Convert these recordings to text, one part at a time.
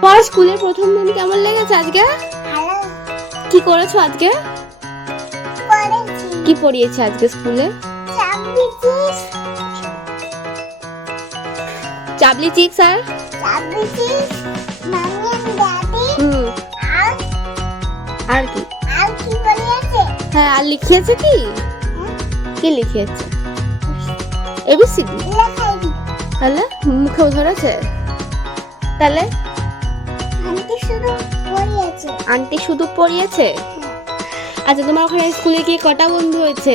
তোমার স্কুলের প্রথম দিন কেমন লেগেছে আজকে? ভালো কি করেছো আজকে? করেছি। কি পড়িয়েছে আজকে স্কুলে? চাবিচিস চাবলি চিক্স আর চাবিচিস মাম্মি এন্ড ড্যাডি আর কি? আর কি বলেছে? হ্যাঁ, আর লিখিয়েছে কি? কি লিখিয়েছে? এবিসিডি। লেখাই দি। তাহলে মুখেও ধরেছে? তাহলে আন্টি শুধু পড়িয়েছে। আন্টি শুধু পড়িয়েছে? আচ্ছা, তোমার ওখানে স্কুলে গিয়ে কটা বন্ধু হয়েছে?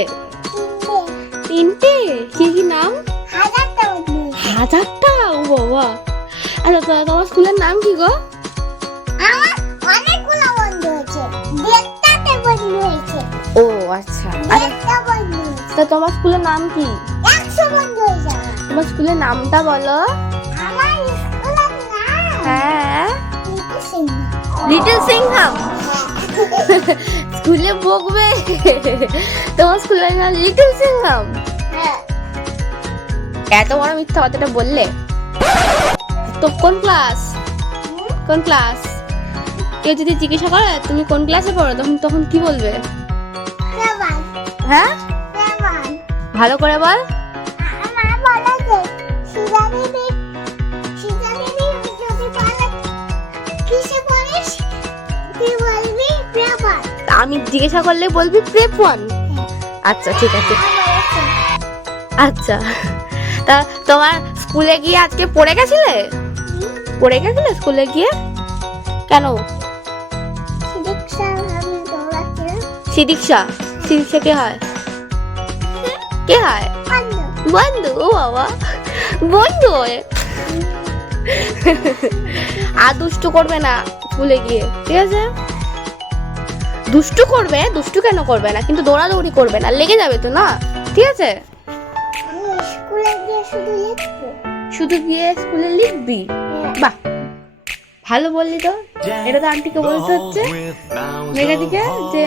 তিনটে। কি কি নাম? হাজারটা বন্ধু। 1000টা? ও বাবা। আচ্ছা, তোমার স্কুলের নাম কি গো? আমার অনেকগুলো বন্ধু হয়েছে। 150টা বন্ধু হয়েছে। ও আচ্ছা। আচ্ছা, 150টা বন্ধু হয়েছে। তো তোমার স্কুলের নাম কি? 100 বন্ধু হয়েছে আমার। তোমার স্কুলের নামটা বলো। আমার স্কুলের নাম হ্যাঁ, লিটল সিংহ। লিটল সিংহাম। স্কুলে বকবে। তোমার স্কুলের নাম লিটল সিংহাম? হ্যাঁ। এত বড় মিথ্যা কথাটা বললে? তো কোন ক্লাস? কোন ক্লাস? কেউ যদি জিজ্ঞাসা করে তুমি কোন ক্লাসে পড়ো, তখন কি বলবে? কেমন? হ্যাঁ, কেমন? ভালো করে বল। আমার বলেছে শিলা দিদি যদি বলে কিসে পড়িস তুই বলবি পেপার। আমি জিজ্ঞাসা করলে বলবি প্রেপ 1। আচ্ছা, ঠিক আছে। আচ্ছা, তা তোমার স্কুলে গিয়ে আজকে পড়ে গেছিলে? পড়ে গেছিলে স্কুলে গিয়ে? কেন? সিদিকশা। সিদিকশা কে হয়? কে হয়? বন্ধু। ও বাবা, বন্ধু হয়। আর দুষ্টু করবে না স্কুলে গিয়ে, ঠিক আছে? দুষ্টু করবে, দুষ্টু কেন করবে না, কিন্তু দৌড়াদৌড়ি করবে না, লেগে যাবে তো না, ঠিক আছে? স্কুলে গিয়ে শুধু লিখবো। শুধু গিয়ে স্কুলে লিখবি? বাহ, ভালো বললি তো। এটা তো আন্টিকে বলতে হচ্ছে, মেঘাদিকে, যে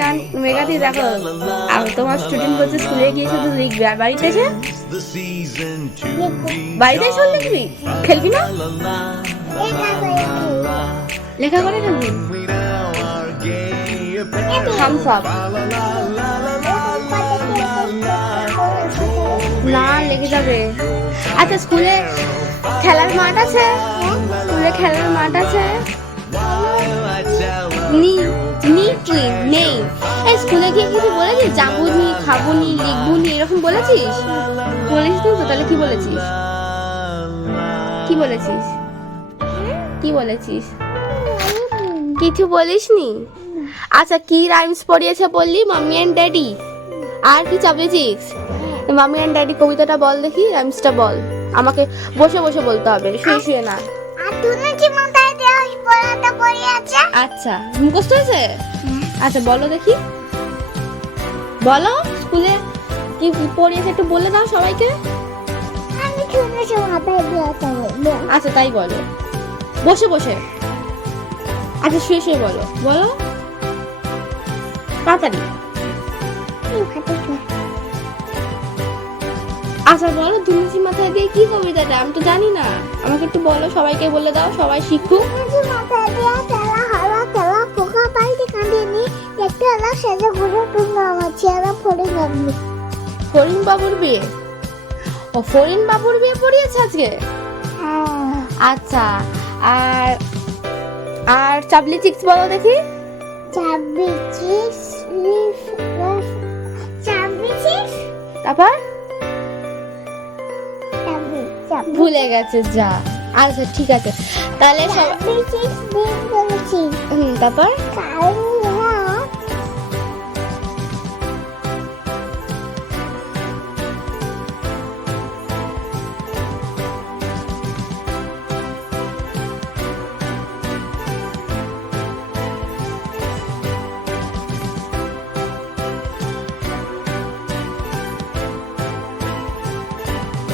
মেঘাদি দেখো তোমার স্টুডেন্ট বলছে স্কুলে গিয়ে শুধু লিখবি, আর বাড়িতে এসে লিখবি? খেলবি না? লেখা করে খেলবি? Thums Up. না, লেগে যাবে। আচ্ছা, স্কুলে খেলার মাঠ আছে? স্কুলে খেলার মাঠ আছে? নেই। এই স্কুলে গিয়ে কিছু বলেছিস? যাবুনি, খাবুনি, লিখবুনি এরকম বলেছিস? বলেছিস তো? তাহলে কি বলেছিস? কি বলেছিস? কি বলেছিস? কিছু বলিসনি? আচ্ছা, কি রাইমস পড়িয়েছে বললি? Mummy and daddy. আর কি চাপিয়েছিস? মাম্মি এন্ড ড্যাডি কবিতাটা বল দেখি, রাইমসটা বল। আমাকে বসে বসে বলতে হবে, শুয়ে না। আর তুমি কি মাথায় দিয়ে পড়াটা পড়িয়েছে? আচ্ছা, মুখস্থ হয়েছে? আচ্ছা, বলো দেখি, বলো স্কুলে কি পড়িয়েছে একটু বলে দাও সবাইকে। আমি শুনেছি মাথায় দিয়ে বলবো। আচ্ছা, তাই বলো, বসে বসে। আচ্ছা, শুয়ে বলো, বলো তাড়াতাড়ি। আচ্ছা, বলো দুলসি মাথায় দিয়ে কি কবিতাটা? আমি তো জানি না, আমাকে একটু বলো, সবাইকে বলে দাও, সবাই শিখুক। মাথায় দিয়ে তেলা হাওয়া তেলা পোকা পাইতে কাঁদিনি একটা আলা সেজে ঘুরে টুঙ্গ আমার চেহারা ফোড়ে গাবলো। ফরিন বাবুর বিয়ে? ও, ফরিন বাবুর বিয়ে পড়িয়েছে আজকে? আচ্ছা, আর চাবলি চিক্স বলো দেখি। চাবিচিস তারপর ভুলে গেছে, যা। আচ্ছা, ঠিক আছে, তাহলে সব চাবিচিস দিন বলেছি। তারপর কারণ